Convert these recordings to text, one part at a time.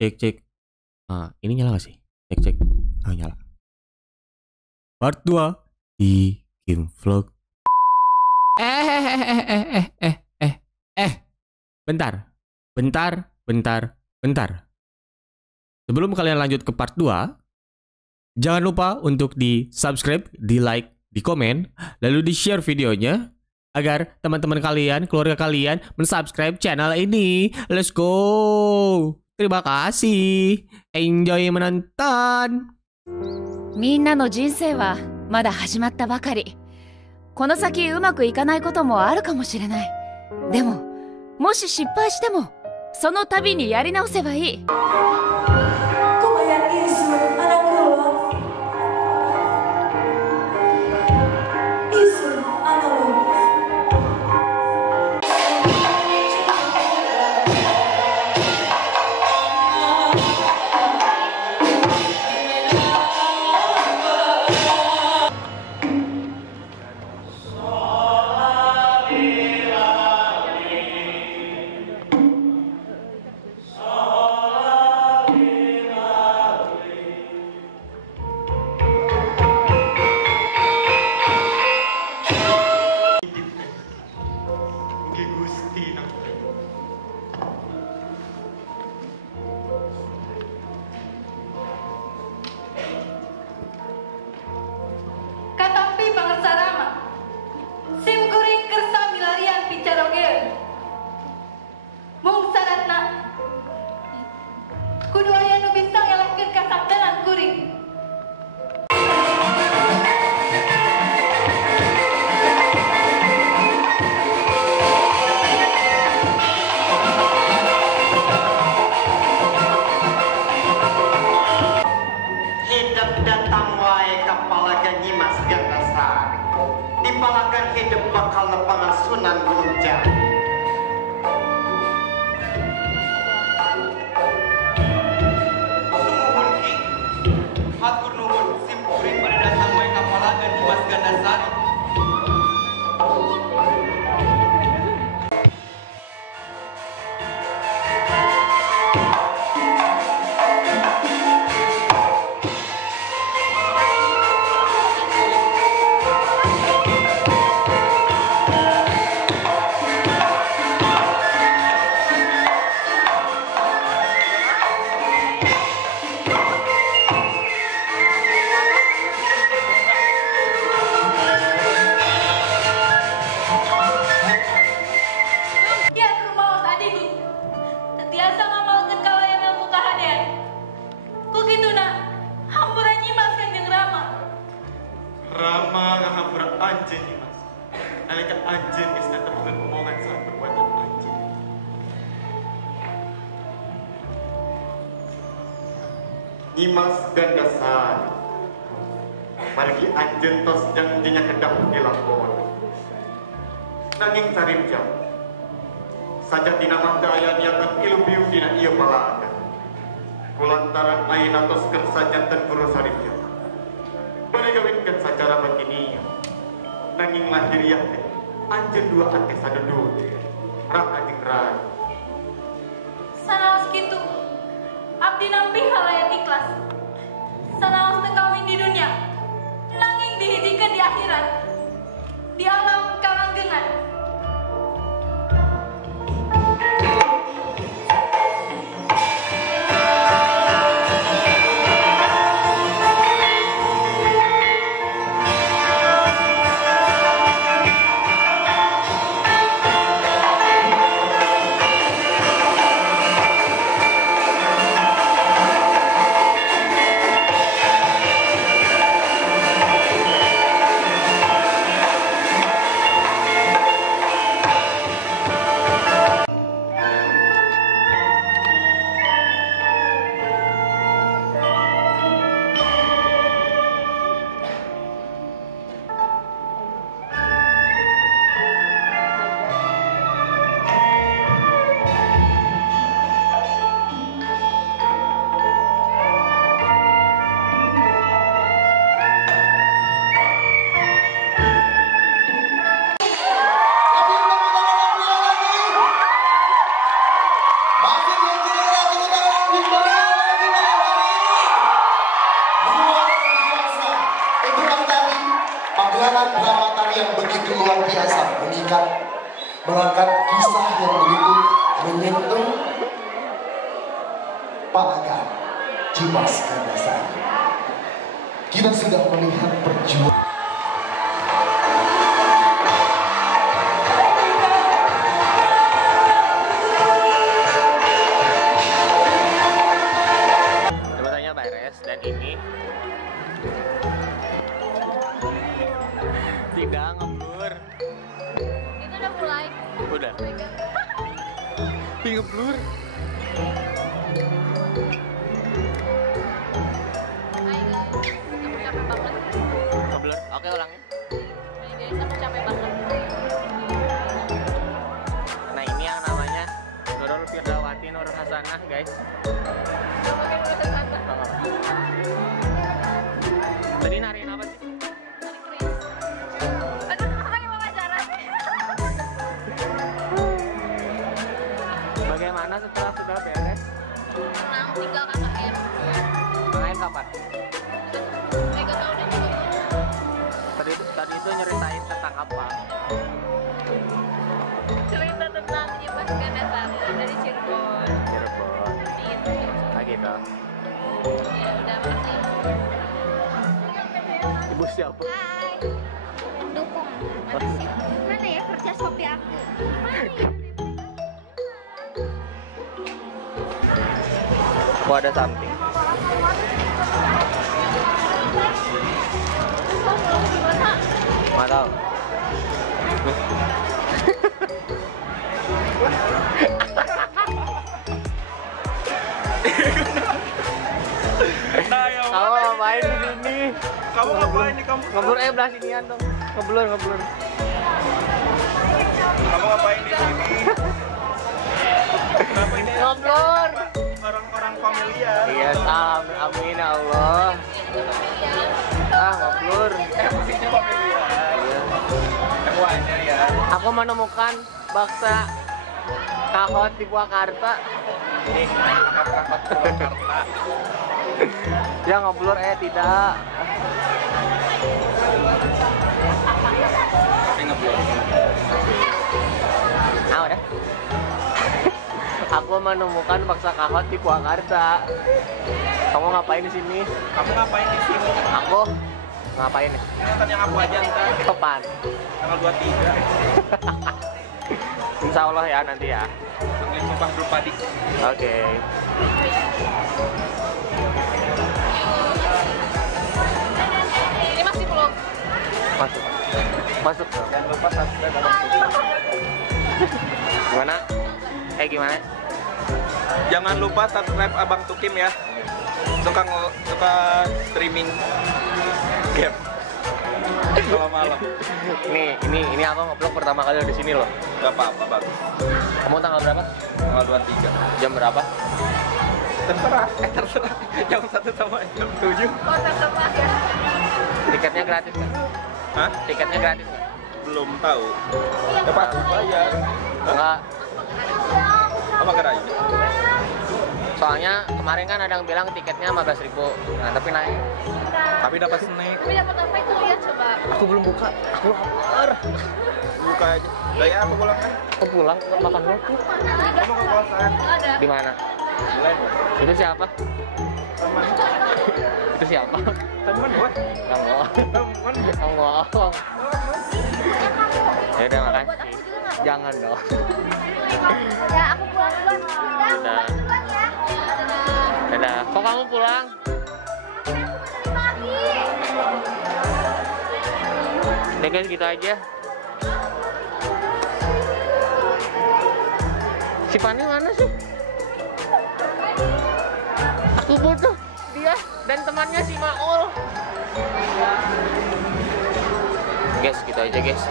Cek cek. Ini nyala gak sih? Cek cek. Nyala. Part 2 di Game Vlog. Bentar. Sebelum kalian lanjut ke part 2, jangan lupa untuk di subscribe, di like, di komen, lalu di share videonya agar teman-teman kalian, keluarga kalian mensubscribe channel ini. Let's go. Terima kasih. Enjoy menonton. みんなの人生はまだ始まったばかり。この先うまくいかないこともあるかもしれない。でも、もし失敗しても、その度にやり直せばいい。Dipalakan hidup bakal lepangan Sunan Gunung Jati. Sumuhun ki, hatur nuhun simpuring pada datang wae kapalagan Dimas Gandasari. Rama ngahampura anjeun Dimas. Nalika anjeun geus ngatepukeun omongan saat perbuatan anjeun. Dimas Gandasari. Margi anjeun tos jang dinya kedah dilakon. Nanging sarimja. Sajatina mah teu aya niatan ilubiu dina ieu palaga. Kulantaran ayeuna toskeun sajanten guru sarimja. Bari gawinkeun sacara batiniah. Nanging lahiriah teh anjeun dua ate sadudut. Raka jeung rai. Sanaos kitu. Abdi nampi halayan ikhlas. Sanaos teu kawin di dunia. Nanging dihidikeun di akhirat. Di alam kalanggengan. dengan keramatan yang begitu luar biasa, mengikat, mengangkat kisah yang begitu menyentuh Palaga Dimas Gandasari. Kita sudah melihat perjuangan. Jembatannya beres dan ini tidak ngeblur. Itu udah mulai. Udah. Ngeblur. Hai guys, aku capek banget. Ngeblur. Oke, ulangin. Hai guys, aku capek banget. Nah, ini yang namanya Nurul Firdawati Nur Hasanah, guys. Tadi nariin apa sih? Aduh, kayak wawancara. Bagaimana setelah sudah beres? Tenang, tinggal KKN. Main kapan? Gak tau deh juga. Tadi itu nyeritain tentang apa? Cerita tentang Dimas Gandasari dari Cirebon. Cirebon. Gitu. Nah gitu. Ya udah pasti. Ibu siapa? Hai. Pendukung. Mana sih? Mana ya kerja Shopee aku? Mana ya? Kok ada something? Nggak tahu. Nah, ya Kamu ngapain di sini? kamu ngapain di kampus? Ngeblur belah sinian dong. Ngeblur. Kamu ngapain di sini? Kenapa ini Ngeblur. orang-orang familiar? Iya, amin ya Allah. Ngeblur. Musiknya familiar. Yang wajar ya. Aku menemukan baksa kahot di Purwakarta. Ini kakak Purwakarta. Ya ngeblur tidak. Tapi ngeblur. Udah. Aku menemukan baksa kahot di Purwakarta. Kamu ngapain di sini? Kamu ngapain di sini? Aku ngapain ya? Nonton yang aku aja ntar Kapan? tanggal 23. Insya Allah ya nanti ya. Angling Sumpah Drupadi. Oke. Ini masih belum. Masuk. Jangan lupa subscribe Abang Tukim. Gimana? Gimana? Jangan lupa subscribe Abang Tukim ya. Suka streaming game malam-malam. Ini aku nge-vlog pertama kali di sini loh. Gak apa-apa, bagus. Kamu tanggal berapa? Tanggal 23. Jam berapa? Terserah. Jam 1 sama jam 7. Oh, terserah ya. Tiketnya gratis nggak? Hah? Tiketnya gratis nggak? Belum tahu. Dapat bayar. Enggak. Apa gerai? Soalnya kemarin kan ada yang bilang tiketnya 15.000. Nah, tapi naik. Tapi dapat snack. Tapi dapat apa itu lihat coba. Aku belum buka. Aku lapar. Buka aja. Gaya aku pulang kan? Aku pulang makan dulu. Kamu ke kosan. Ada. Di mana? Lain. Itu siapa? Teman. Itu siapa? Teman gue. Kang Wo. Teman. Kang Wo. Ya udah makasih. Jangan dong. Ya, aku pulang duluan. Udah. Dadah. Kok kamu pulang? Udah guys, gitu aja. Si Pani mana sih? Aku butuh dia dan temannya si Maul. Guys, gitu aja guys.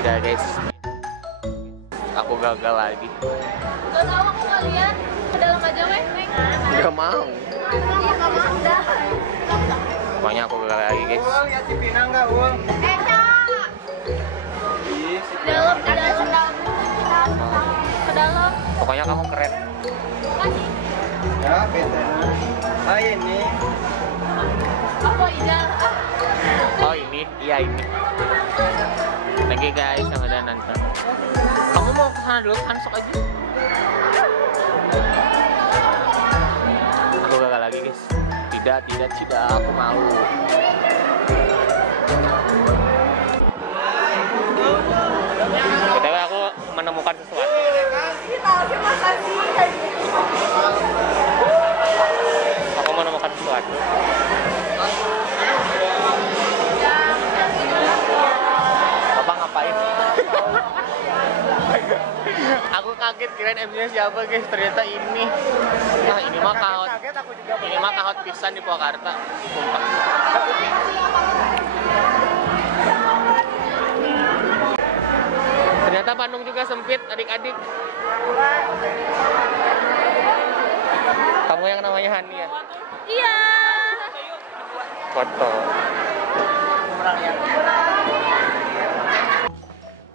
Udah guys. Aku gagal lagi. Gak tau, aku gak lihat. Ke dalam aja weh, Neng. Gak mau. Iya, gak mau, udah. Pokoknya aku gagal lagi guys. Lihat si Pina enggak, Ul? Cak! Ih, si Ke dalam, ke dalam. Ke dalam. Pokoknya kamu keren. Kasih. Ya, bete. Hai ini. Aku Ida. Oh ini, iya ini. Thank you guys yang udah nonton. Kamu mau kesana dulu kan sok aja. Aku gagal lagi guys. Tidak, aku malu. Tapi aku menemukan sesuatu. Aku menemukan sesuatu. Bapak ngapain? Aku kaget kirain MC-nya siapa guys, ternyata ini. Nah ini mah kahot. Ini mah kahot pisan di Purwakarta. Sumpah. Ternyata Bandung juga sempit adik-adik. Kamu yang namanya Hani ya? Iya. Foto.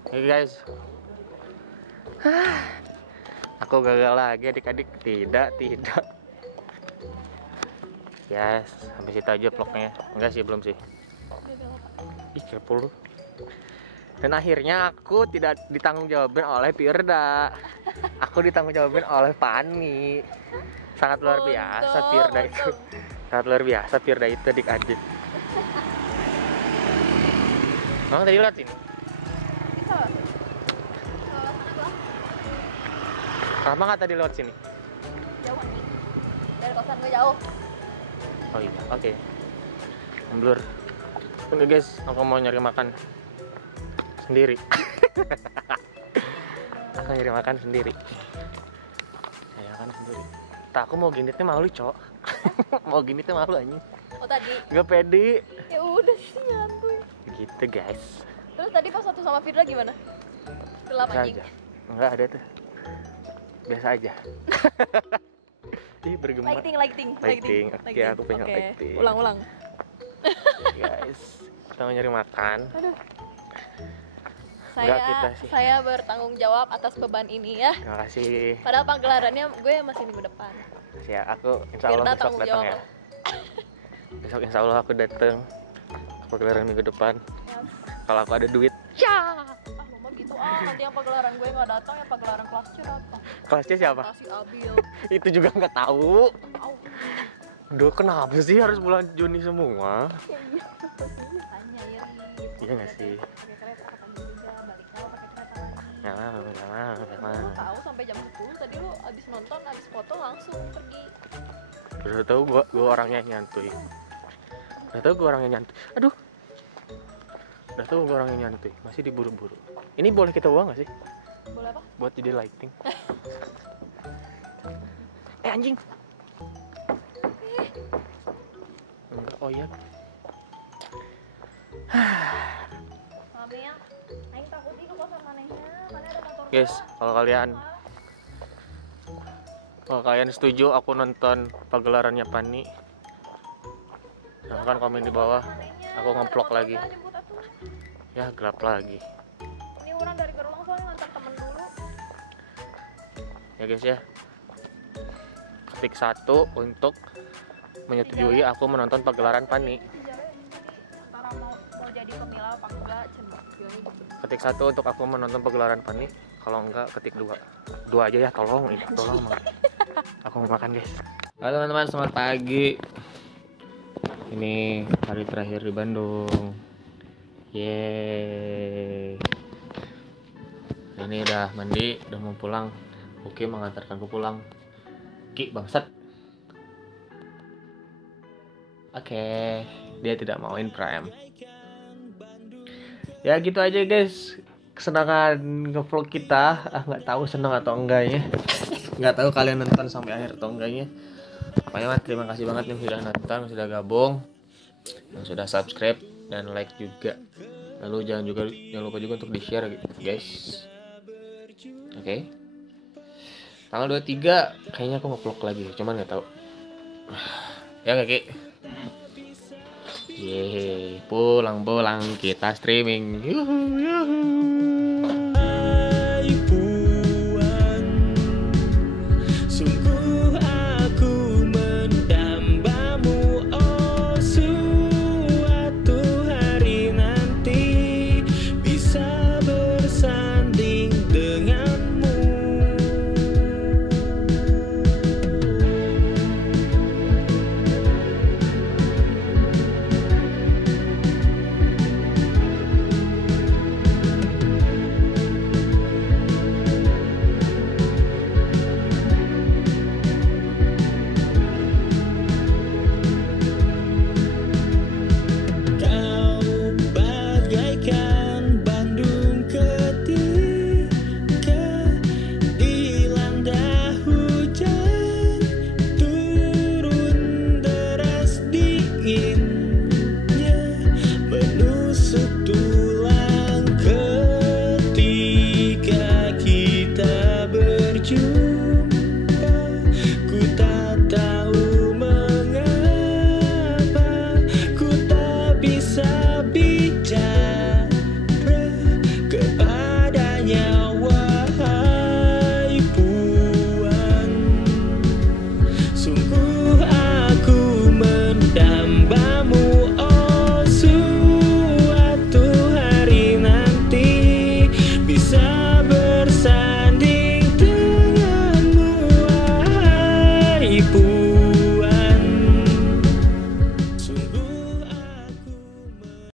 Oke guys. Aku gagal lagi adik-adik. Tidak. Yes, habis itu aja vlognya. Enggak sih, belum sih. Ih, kepo lu. Dan akhirnya aku tidak ditanggung jawabin oleh Pirda. Aku ditanggung jawabin oleh Fani. Sangat luar biasa Pirda itu. Sangat luar biasa Pirda itu adik-adik. Emang tadi lihat sini? Kenapa nggak tadi lewat sini? Jauh nih. Dari kosan gue jauh. Oh iya, oke. Blur. Oke guys, aku mau nyari makan sendiri. Aku nyari makan sendiri. Nyari makan sendiri. Tak, aku mau gini tuh malu, Cok. Mau gini tuh malu anjing. Oh tadi. Gak pede. Ya udah sih nyantuy. Gitu guys. Terus tadi pas waktu sama Firda gimana? Gelap Biasa anjing. aja. Enggak ada tuh. Biasa aja. Ih, bergema. Lighting. Oke, aku punya lighting. Ulang. Guys, kita mau nyari makan. Aduh. Enggak, kita sih. Saya bertanggung jawab atas beban ini ya. Terima kasih. Padahal pagelarannya gue masih minggu depan. Ya, aku insya Allah Firda besok tanggung datang jawab ya. lah. Besok insya Allah aku datang ke pagelaran minggu depan. Ya. Kalau aku ada duit. Mama gitu nanti yang pagelaran gue nggak datang, yang pagelaran kelas C datang. Kelasnya siapa? Kasih Abil. Itu juga nggak tahu. Tahu. Duh, kenapa sih harus bulan Juni semua? Tanya ya. Iya nggak sih? Pakai kereta katanya juga, balik kalau pakai kereta. Jangan. Lu tahu sampai jam 10 tadi lu abis nonton, abis foto langsung pergi. Udah tahu gua orangnya nyantuy. Udah tahu gua orangnya nyantuy. Aduh. Udah tahu gua orangnya nyantuy. Masih diburu-buru. Ini boleh kita buang nggak sih? Boleh apa? Buat jadi lighting. Anjing. Oh iya. Mami ya, aing takut itu kosan manehnya. Mana ada motor. Guys, kalau kalian setuju aku nonton pagelarannya Pani, silahkan komen di bawah. Aku nge-vlog lagi. Ya, gelap lagi. Ini orang dari Gerulung soalnya ngantar temen dulu. Ya guys ya. Ketik 1 untuk menyetujui aku menonton pagelaran Pani. Antara mau jadi pemilau apa enggak, cenah. Ketik 1 untuk aku menonton pagelaran Pani. Kalau enggak ketik 2. 2 aja ya, tolong. Aku mau makan guys. Halo teman-teman, selamat pagi. Ini hari terakhir di Bandung. Yeay. Ini udah mandi, udah mau pulang. Oke, mengantarkanku pulang. Ki bangsat. Oke, dia tidak mauin Prime. Ya gitu aja guys. Kesenangan ngevlog kita. Nggak tahu senang atau enggaknya. Nggak tahu kalian nonton sampai akhir atau enggaknya. Pokoknya terima kasih banget yang sudah nonton, yang sudah gabung, yang sudah subscribe dan like juga. Lalu jangan lupa juga untuk di-share guys. Oke. Tanggal 23 kayaknya aku nge-vlog lagi, cuman nggak tahu. Ya kakek. Yeay, pulang kita streaming. Yuhu.